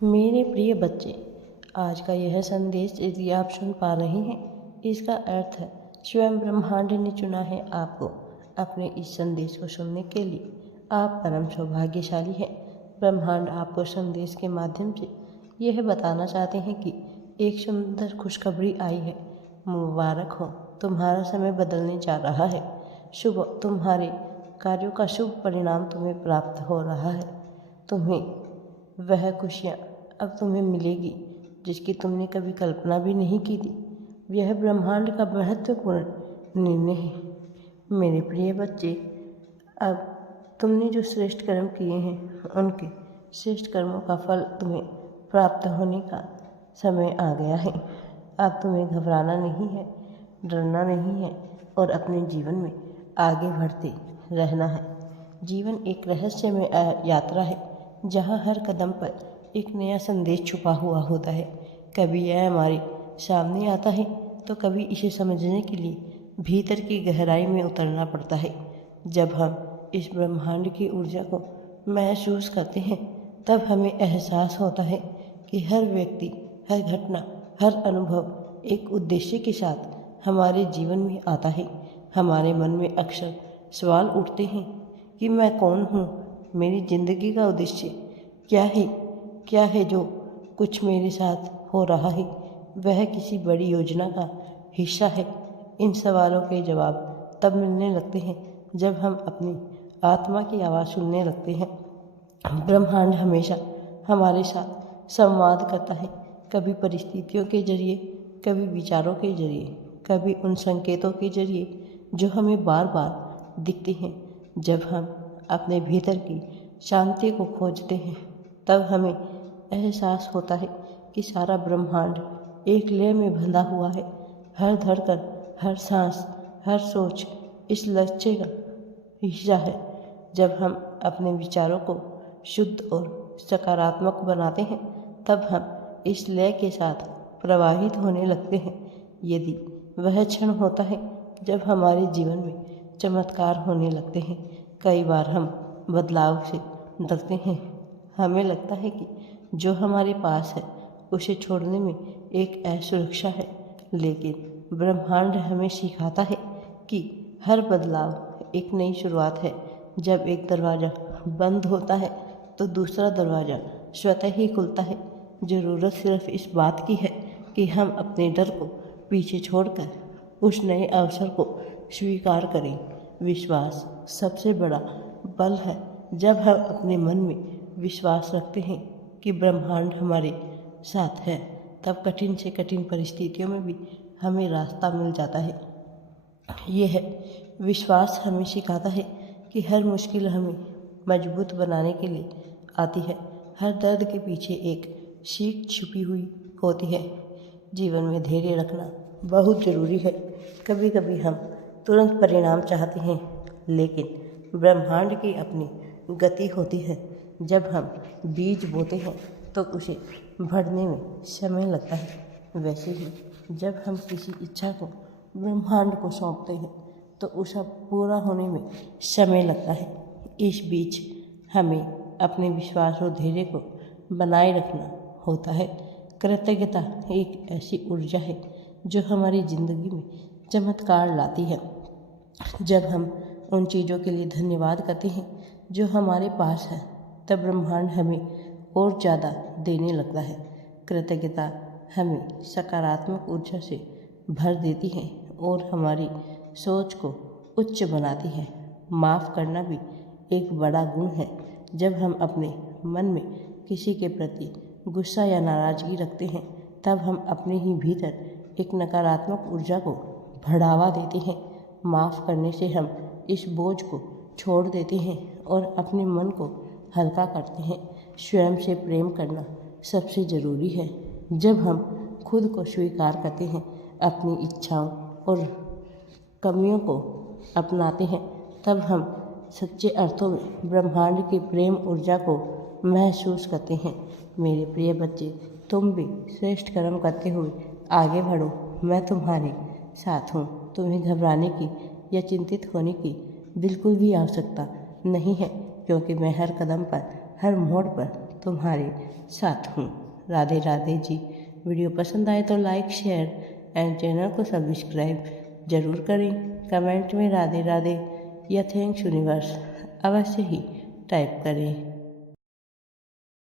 मेरे प्रिय बच्चे, आज का यह संदेश यदि आप सुन पा रहे हैं, इसका अर्थ है स्वयं ब्रह्मांड ने चुना है आपको अपने इस संदेश को सुनने के लिए। आप परम सौभाग्यशाली हैं। ब्रह्मांड आपको संदेश के माध्यम से यह बताना चाहते हैं कि एक सुंदर खुशखबरी आई है। मुबारक हो, तुम्हारा समय बदलने जा रहा है। शुभ, तुम्हारे कार्यों का शुभ परिणाम तुम्हें प्राप्त हो रहा है। तुम्हें वह खुशियाँ अब तुम्हें मिलेगी जिसकी तुमने कभी कल्पना भी नहीं की थी। यह ब्रह्मांड का महत्वपूर्ण निर्णय है। मेरे प्रिय बच्चे, अब तुमने जो श्रेष्ठ कर्म किए हैं उनके श्रेष्ठ कर्मों का फल तुम्हें प्राप्त होने का समय आ गया है। अब तुम्हें घबराना नहीं है, डरना नहीं है और अपने जीवन में आगे बढ़ते रहना है। जीवन एक रहस्यमय यात्रा है जहाँ हर कदम पर एक नया संदेश छुपा हुआ होता है। कभी यह हमारे सामने आता है तो कभी इसे समझने के लिए भीतर की गहराई में उतरना पड़ता है। जब हम इस ब्रह्मांड की ऊर्जा को महसूस करते हैं तब हमें एहसास होता है कि हर व्यक्ति, हर घटना, हर अनुभव एक उद्देश्य के साथ हमारे जीवन में आता है। हमारे मन में अक्सर सवाल उठते हैं कि मैं कौन हूँ, मेरी जिंदगी का उद्देश्य क्या है जो कुछ मेरे साथ हो रहा है वह किसी बड़ी योजना का हिस्सा है। इन सवालों के जवाब तब मिलने लगते हैं जब हम अपनी आत्मा की आवाज़ सुनने लगते हैं। ब्रह्मांड हमेशा हमारे साथ संवाद करता है, कभी परिस्थितियों के जरिए, कभी विचारों के जरिए, कभी उन संकेतों के जरिए जो हमें बार बार दिखते हैं। जब हम अपने भीतर की शांति को खोजते हैं तब हमें एहसास होता है कि सारा ब्रह्मांड एक लय में बंधा हुआ है। हर धड़कन, हर सांस, हर सोच इस लक्ष्य का हिस्सा है। जब हम अपने विचारों को शुद्ध और सकारात्मक बनाते हैं तब हम इस लय के साथ प्रवाहित होने लगते हैं। यदि वह क्षण होता है जब हमारे जीवन में चमत्कार होने लगते हैं। कई बार हम बदलाव से डरते हैं। हमें लगता है कि जो हमारे पास है उसे छोड़ने में एक असुरक्षा है, लेकिन ब्रह्मांड हमें सिखाता है कि हर बदलाव एक नई शुरुआत है। जब एक दरवाज़ा बंद होता है तो दूसरा दरवाज़ा स्वतः ही खुलता है। ज़रूरत सिर्फ इस बात की है कि हम अपने डर को पीछे छोड़कर उस नए अवसर को स्वीकार करें। विश्वास सबसे बड़ा बल है। जब हम अपने मन में विश्वास रखते हैं कि ब्रह्मांड हमारे साथ है तब कठिन से कठिन परिस्थितियों में भी हमें रास्ता मिल जाता है। यह विश्वास हमें सिखाता है कि हर मुश्किल हमें मजबूत बनाने के लिए आती है। हर दर्द के पीछे एक सीख छुपी हुई होती है। जीवन में धैर्य रखना बहुत ज़रूरी है। कभी कभी हम तुरंत परिणाम चाहते हैं, लेकिन ब्रह्मांड की अपनी गति होती है। जब हम बीज बोते हैं तो उसे बढ़ने में समय लगता है। वैसे ही जब हम किसी इच्छा को ब्रह्मांड को सौंपते हैं तो उसे पूरा होने में समय लगता है। इस बीच हमें अपने विश्वास और धैर्य को बनाए रखना होता है। कृतज्ञता एक ऐसी ऊर्जा है जो हमारी ज़िंदगी में चमत्कार लाती है। जब हम उन चीज़ों के लिए धन्यवाद करते हैं जो हमारे पास है तब ब्रह्मांड हमें और ज़्यादा देने लगता है। कृतज्ञता हमें सकारात्मक ऊर्जा से भर देती है और हमारी सोच को उच्च बनाती है। माफ़ करना भी एक बड़ा गुण है। जब हम अपने मन में किसी के प्रति गुस्सा या नाराज़गी रखते हैं तब हम अपने ही भीतर एक नकारात्मक ऊर्जा को बढ़ावा देते हैं। माफ़ करने से हम इस बोझ को छोड़ देते हैं और अपने मन को हल्का करते हैं। स्वयं से प्रेम करना सबसे ज़रूरी है। जब हम खुद को स्वीकार करते हैं, अपनी इच्छाओं और कमियों को अपनाते हैं, तब हम सच्चे अर्थों में ब्रह्मांड की प्रेम ऊर्जा को महसूस करते हैं। मेरे प्रिय बच्चे, तुम भी श्रेष्ठ कर्म करते हुए आगे बढ़ो। मैं तुम्हारे साथ हूँ। तुम्हें घबराने की या चिंतित होने की बिल्कुल भी आवश्यकता नहीं है, क्योंकि मैं हर कदम पर, हर मोड़ पर तुम्हारे साथ हूँ। राधे राधे जी। वीडियो पसंद आए तो लाइक शेयर एंड चैनल को सब्सक्राइब ज़रूर करें। कमेंट में राधे राधे या थैंक्स यूनिवर्स अवश्य ही टाइप करें।